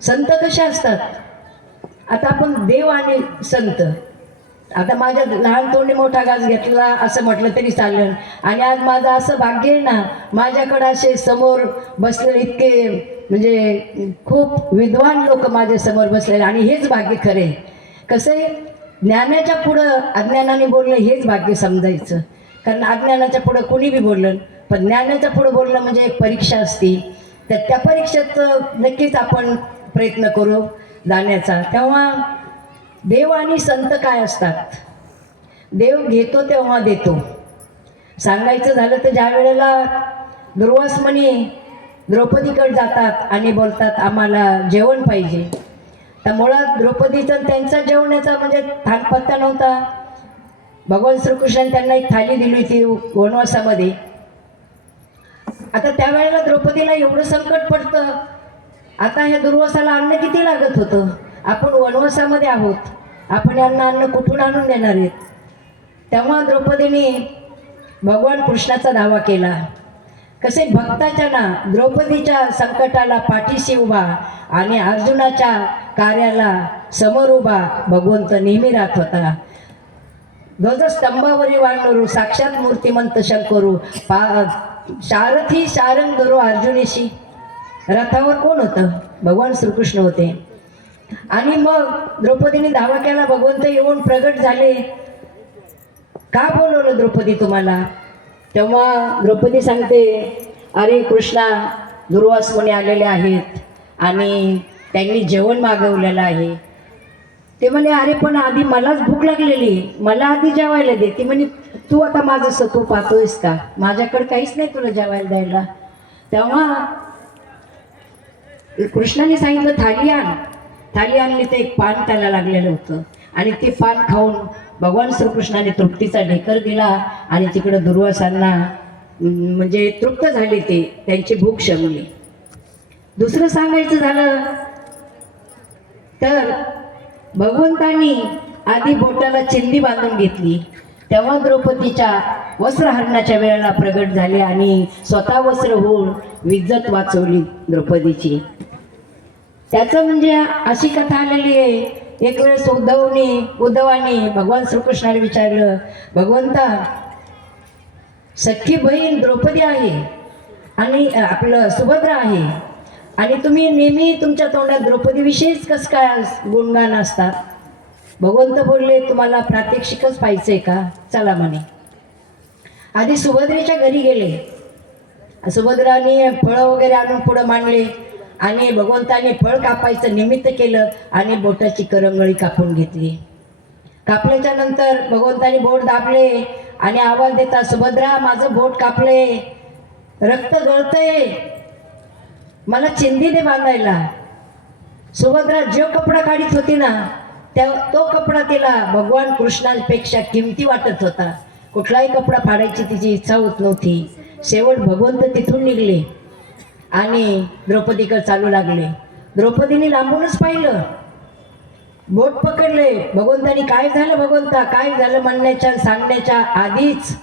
संत कसे असतात? आता आपण देव आणि संत, आता माझ्या लहान तोंडी मोठा घास घेतला असं म्हटलं तरी चालेल. आणि आज माझं असं भाग्य आहे ना, माझ्याकडं असे समोर बसलेले इतके म्हणजे खूप विद्वान लोक माझ्या समोर बसलेले, आणि हेच भाग्य खरे. कसं आहे, ज्ञानाच्या पुढं अज्ञानाने बोलणं हेच भाग्य समजायचं. कारण अज्ञानाच्या पुढं कोणी बी बोललं, पण ज्ञानाच्या पुढं बोलणं म्हणजे एक परीक्षा असते. तर त्या परीक्षेत नक्कीच आपण प्रयत्न करू जाण्याचा. तेव्हा देव आणि संत काय असतात? देव घेतो तेव्हा देतो. सांगायचं झालं तर ज्या वेळेला दुर्वास मुनी द्रौपदीकडे जातात आणि बोलतात आम्हाला जेवण पाहिजे, तर मुळात द्रौपदीचा त्यांचा जेवणाचा म्हणजे थानपत्ता नव्हता. भगवान श्रीकृष्णाने त्यांना एक थाली दिली होती वनवासामध्ये. आता त्यावेळेला द्रौपदीला एवढं संकट पडतं, आता ह्या दुर्वासाला अन्न किती लागत होतं. आपण वनवासामध्ये आहोत, आपण यांना अन्न कुठून आणून देणार आहेत? तेव्हा द्रौपदीने भगवान कृष्णाचा धावा केला. कसे भक्ताच्या ना द्रौपदीच्या संकटाला पाठीशी उभा आणि अर्जुनाच्या कार्याला समोर उभा भगवंत नेहमी राहत होता. ध्वजस्तंभावरी वानरू साक्षात मूर्तिमंत शंकरू सारथी शारंग गुरु अर्जुनीशी. रथावर कोण होतं? भगवान श्रीकृष्ण होते. आणि मग द्रौपदीने धावा केला, भगवंत येऊन प्रगट झाले. का बोलवलं द्रौपदी तुम्हाला? तेव्हा द्रौपदी सांगते, अरे कृष्णा, दुर्वास मुनी आलेले आहेत आणि त्यांनी जेवण मागवलेलं आहे. ते म्हणे अरे पण आधी मलाच भूक लागलेली, मला आधी जेवायला दे. ती म्हणे तू आता माझं सत्व पाहतोयस का? माझ्याकडे काहीच नाही तुला जेवायला द्यायला. तेव्हा कृष्णाने सांगितलं थाली आण. थाली आणली तर एक पान त्याला लागलेलं होतं, आणि ते पान खाऊन भगवान श्रीकृष्णाने तृप्तीचा ढेकर दिला. आणि तिकडं दुर्वासांना म्हणजे तृप्त झाले, ते त्यांची भूक शमली. दुसरं सांगायचं झालं तर भगवंतांनी आधी बोटाला चिंदी बांधून घेतली. तेव्हा द्रौपदीच्या वस्त्रहरणाच्या वेळेला प्रगट झाले आणि स्वतः वस्त्र होऊन विज्जत वाचवली द्रौपदीची. त्याचं म्हणजे अशी कथा आलेली आहे. एक वेळेस उद्धवाने भगवान श्रीकृष्णाला विचारलं, भगवंता, सख्खी बहीण द्रौपदी आहे आणि आपलं सुभद्रा आहे, आणि तुम्ही नेहमी तुमच्या तोंडात द्रौपदीविषयीच कसं काय गुणगान असतात? भगवंत बोलले, तुम्हाला प्रात्यक्षिकच पाहिजे का? चला म्हणे. आधी सुभद्रेच्या घरी गेले. सुभद्राने फळं वगैरे आणून पुढं मांडले, आणि भगवंताने फळ कापायचं निमित्त केलं आणि बोटाची करंगळी कापून घेतली. कापल्याच्या नंतर भगवंताने बोट दाबले आणि आवाज देता, सुभद्रा, माझं बोट कापले, रक्त गळतंय, मला चिंदी दे बांधायला. सुभद्रा जो कपडा काढीत होती ना, तो कपडा तिला भगवान कृष्णापेक्षा किमती वाटत होता. कुठलाही कपडा फाडायची तिची इच्छा होत नव्हती. शेवट भगवंत तिथून निघले आणि द्रौपदीकडे चालू लागले. द्रौपदीने लांबूनच पाहिलं, बोट पकडले. भगवंतानी काय झालं भगवंता, काय झालं म्हणण्याच्या सांगण्याच्या आधीच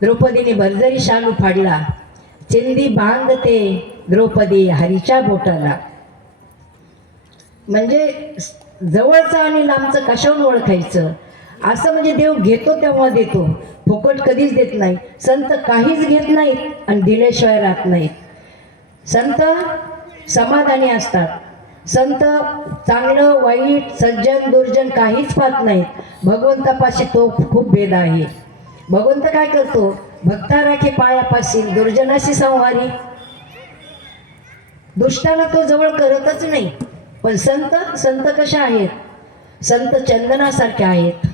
द्रौपदीने भरजरी शालू फाडला. चिंदी बांधते द्रौपदी हरीच्या बोटाला. म्हणजे जवळचं आणि लांबचं कशावरून ओळखायचं? असं म्हणजे देव घेतो तेव्हा देतो, फुकट कधीच देत नाही. संत काहीच घेत नाहीत आणि दिल्याशिवाय राहत नाहीत. संत समाधानी असतात. संत चांगलं वाईट सज्जन दुर्जन काहीच पाहत नाहीत. भगवंतापाशी तो खूप भेद आहे. भगवंत काय करतो? भक्ता राखे पायापाशी, दुर्जनाशी संवारी. दुष्टाला तो जवळ करतच नाही. पण संत कशा आहेत? संत चंदनासारखे आहेत.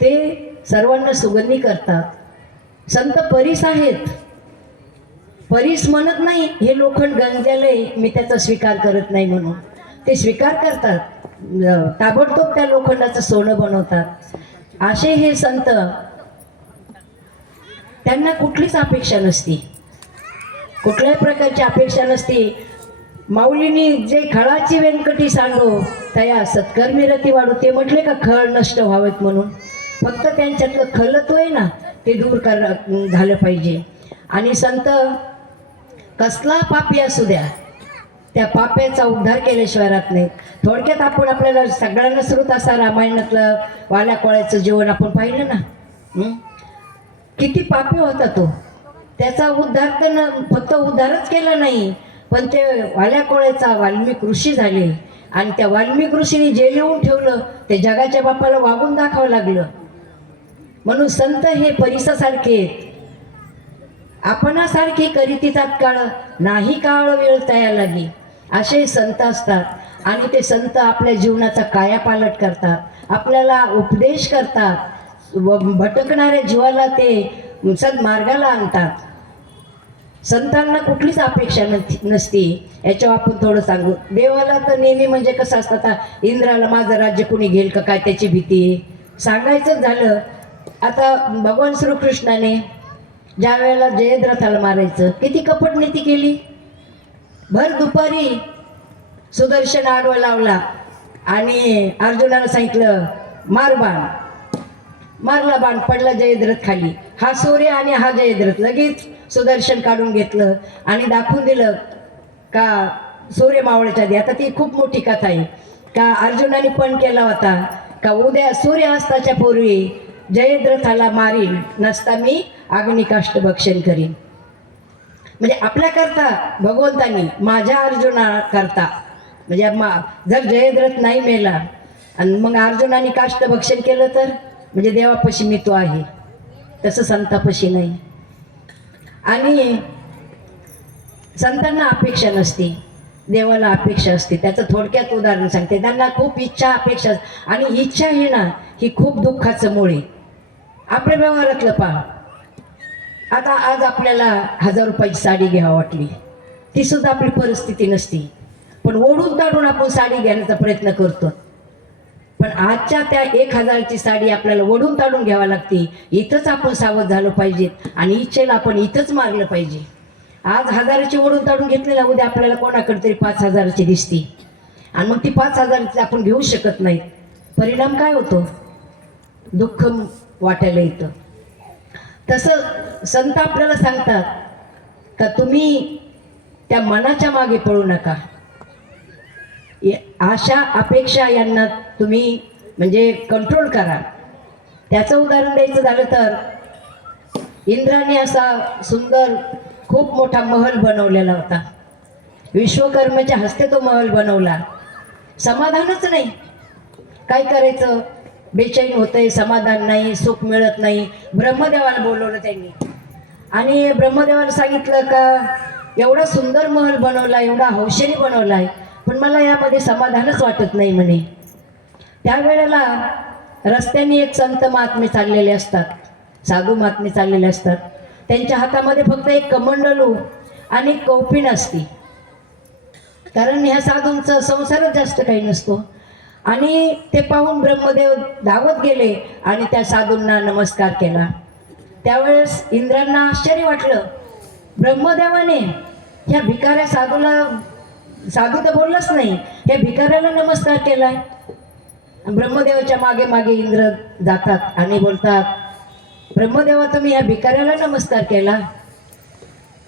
ते सर्वांना सुगंधी करतात. संत परीस आहेत. परीस म्हणत नाही हे लोखंड गंजलंय, मी त्याचा स्वीकार करत नाही म्हणून. ते स्वीकार करतात, ताबडतोब त्या लोखंडाचं सोनं बनवतात. असे हे संत, त्यांना कुठलीच अपेक्षा नसती, कुठल्याही प्रकारची अपेक्षा नसती. माऊलींनी जे खळाची व्यंकटी सांगो तया सत्कर्मी रती वाढू, ते म्हटले का खळ नष्ट व्हावेत म्हणून? फक्त त्यांच्यातलं खलत्व आहे ना, ते दूर झालं पाहिजे. आणि संत कसला पापी असू द्या, त्या पाप्याचा उद्धार केल्याशिवाय राहत नाही. थोडक्यात आपण आपल्याला सगळ्यांना श्रुत असा रामायणातलं वाल्या कोळ्याचं जीवन आपण पाहिलं ना. किती पापी होता तो. त्याचा उद्धार तर फक्त उद्धारच केला नाही, पण ते वाल्या कोळ्याचा वाल्मिक ऋषी झाले. आणि त्या वाल्मिक ऋषीने जे लिहून ठेवलं ते जगाच्या बापाला वागून दाखवावं लागलं. म्हणून संत हे परिसासारखे आहेत. आपणासारखी करीती तात्काळ नाही काळ वेळ तया लागी, असे संत असतात. आणि ते संत आपल्या जीवनाचा कायापालट करतात, आपल्याला उपदेश करतात, भटकणाऱ्या जीवाला ते सन्मार्गाला आणतात. संतांना कुठलीच अपेक्षा नसती. याच्यावर आपण थोडं सांगू. देवाला तर नेहमी म्हणजे कसं असतं, आता इंद्राला माझं राज्य कोणी घेईल का काय त्याची भीती. सांगायचं झालं, आता भगवान श्रीकृष्णाने ज्या वेळेला जयद्रथाला मारायचं किती कपट नीती केली. भर दुपारी सुदर्शन आडवा लावला आणि अर्जुनाला सांगितलं मार बाण. मारला बाण, पडला जयद्रथ खाली. हा सूर्य आणि हा जयद्रथ. लगेच सुदर्शन काढून घेतलं आणि दाखवून दिलं का सूर्य मावळच्या आधी. आता ती खूप मोठी कथा आहे का अर्जुनाने पण केला होता का उद्या सूर्यास्ताच्या पूर्वी जयद्रथाला मारील नसता मी अग्निकाष्ट भक्षण करीन. म्हणजे आपल्याकरता भगवंतानी माझ्या अर्जुना करता म्हणजे जर जयद्रथ नाही मेला आणि मग अर्जुनाने काष्ट भक्षण केलं तर म्हणजे देवापाशी मी तो आहे. तसं संतापाशी नाही. आणि संतांना अपेक्षा नसते, देवाला अपेक्षा असते. त्याचं थोडक्यात उदाहरण सांगते. त्यांना खूप इच्छा अपेक्षा, आणि इच्छा ही ना ही खूप दुःखाचं मूळ आहे. आपल्या व्यवहारातलं पहा. आता आज आपल्याला 1000 रुपयाची साडी घ्यावी वाटली, ती सुद्धा आपली परिस्थिती नसती, पण ओढून ताडून आपण साडी घेण्याचा प्रयत्न करतो. पण आजच्या त्या 1000ची साडी आपल्याला ओढून ताडून घ्यावी लागते. इथंच आपण सावध झालं पाहिजे आणि इच्छेला आपण इथंच मारलं पाहिजे. आज 1000ची ओढून ताडून घेतलेला उद्या आपल्याला कोणाकडे तरी 5000ची दिसती आणि मग ती 5000ची आपण घेऊ शकत नाही. परिणाम काय होतो? दुःख वाटायला येतं. तसं संत आपल्याला सांगतात का तुम्ही त्या मनाच्या मागे पळू नका. आशा अपेक्षा यांना तुम्ही म्हणजे कंट्रोल करा. त्याचं उदाहरण द्यायचं झालं तर इंद्राने असा सुंदर खूप मोठा महल बनवलेला होता. विश्वकर्माच्या हस्ते तो महल बनवला. समाधानच नाही. काय करायचं? बेचैन होतंय, समाधान नाही, सुख मिळत नाही. ब्रह्मदेवाला बोलवलं त्यांनी आणि ब्रह्मदेवाला सांगितलं का एवढा सुंदर महल बनवला, एवढा हौशेने बनवला आहे, पण मला यामध्ये समाधानच वाटत नाही म्हणे. त्यावेळेला रस्त्याने एक संत महात्मे चाललेले असतात, साधू महात्मे चाललेले असतात. त्यांच्या हातामध्ये फक्त एक कमंडलू आणि कौपिन असते, कारण ह्या साधूंचा संसारच जास्त काही नसतो. आणि ते पाहून ब्रह्मदेव धावत गेले आणि त्या साधूंना नमस्कार केला. त्यावेळेस इंद्रांना आश्चर्य वाटलं. ब्रह्मदेवाने ह्या भिकाऱ्या साधूला, साधू तर बोललाच नाही, ह्या भिकाऱ्याला नमस्कार केलाय. ब्रह्मदेवाच्या मागे मागे इंद्र जातात आणि बोलतात, ब्रह्मदेवा तुम्ही ह्या भिकाऱ्याला नमस्कार केला.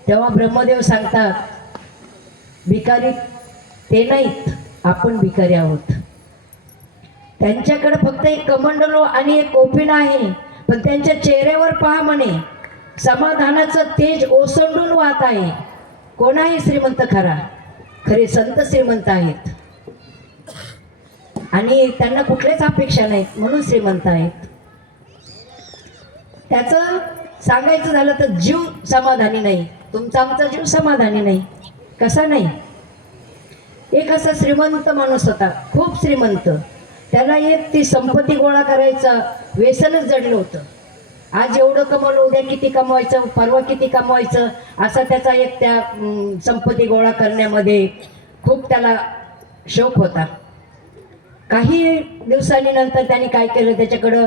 तेव्हा ब्रह्मदेव सांगतात, भिकारी ते नाहीत, आपण भिकारी आहोत. त्यांच्याकडे फक्त एक कमंडलो आणि एक कोपिन आहे, पण त्यांच्या चेहऱ्यावर पहा म्हणे समाधानाचं तेज ओसंडून वाहत आहे. कोणाही श्रीमंत खरा, खरे संत श्रीमंत आहेत आणि त्यांना कुठल्याच अपेक्षा नाहीत म्हणून श्रीमंत आहेत. त्याचं सांगायचं झालं तर जीव समाधानी नाही. तुमचा आमचा जीव समाधानी नाही. कसा नाही? एक असा श्रीमंत माणूस होता, खूप श्रीमंत. त्याला एक ती संपत्ती गोळा करायचं व्यसनच जडलं होतं. आज एवढं कमवलं, उद्या किती कमवायचं, परवा किती कमवायचं, असा त्याचा एक त्या संपत्ती गोळा करण्यामध्ये खूप त्याला शौक होता. काही दिवसांनी नंतर त्याने काय केलं, त्याच्याकडं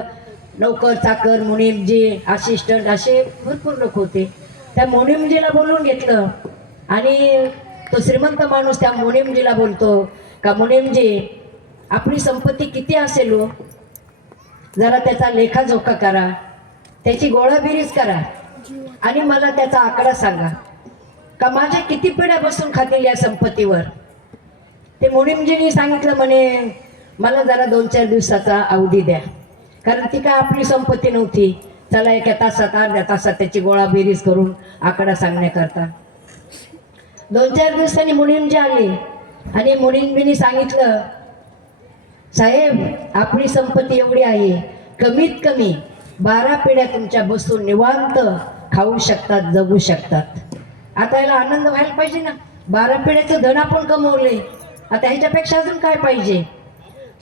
नौकर चाकर मुनीमजी असिस्टंट असे भरपूर लोक होते. त्या मुनीमजीला बोलवून घेतलं आणि तो श्रीमंत माणूस त्या मुनीमजीला बोलतो का मुनीमजी आपली संपत्ती किती असेल हो, जरा त्याचा लेखाजोखा करा, त्याची गोळाबेरीज करा आणि मला त्याचा आकडा सांगा का माझ्या किती पिढ्या बसून खातील या संपत्तीवर. ते मुनिमजींनी सांगितलं म्हणे मला जरा 2-4 दिवसाचा अवधी द्या, कारण ती काय आपली संपत्ती नव्हती. चला एका तासात अर्ध्या तासात त्याची गोळा बेरीज करून आकडा सांगण्याकरता 2-4 दिवसांनी मुनिमजी आले आणि मुनिमजींनी सांगितलं, साहेब आपली संपत्ती एवढी आहे, कमीत कमी 12 पिढ्या तुमच्या बसून निवांत खाऊ शकतात, जगू शकतात. आता याला आनंद व्हायला पाहिजे ना, 12 पिढ्याचं धन आपण कमवले, आता ह्याच्यापेक्षा अजून काय पाहिजे.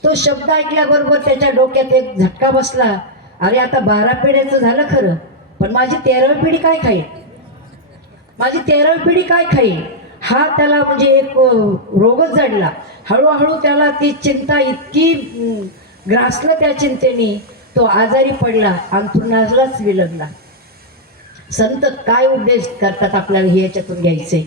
तो शब्द ऐकल्याबरोबर त्याच्या डोक्यात एक झटका बसला, अरे आता 12 पिढ्याचं झालं खरं, पण माझी 13वी पिढी काय खाईल, माझी 13वी पिढी काय खाईल, हा त्याला म्हणजे एक रोगच जडला. हळूहळू त्याला ती चिंता इतकी ग्रासलं त्या चिंतेने, तो आजारी पडला, अंथरुणालाच विलगला. संत काय उद्देश करतात आपल्याला हे याच्यातून घ्यायचे.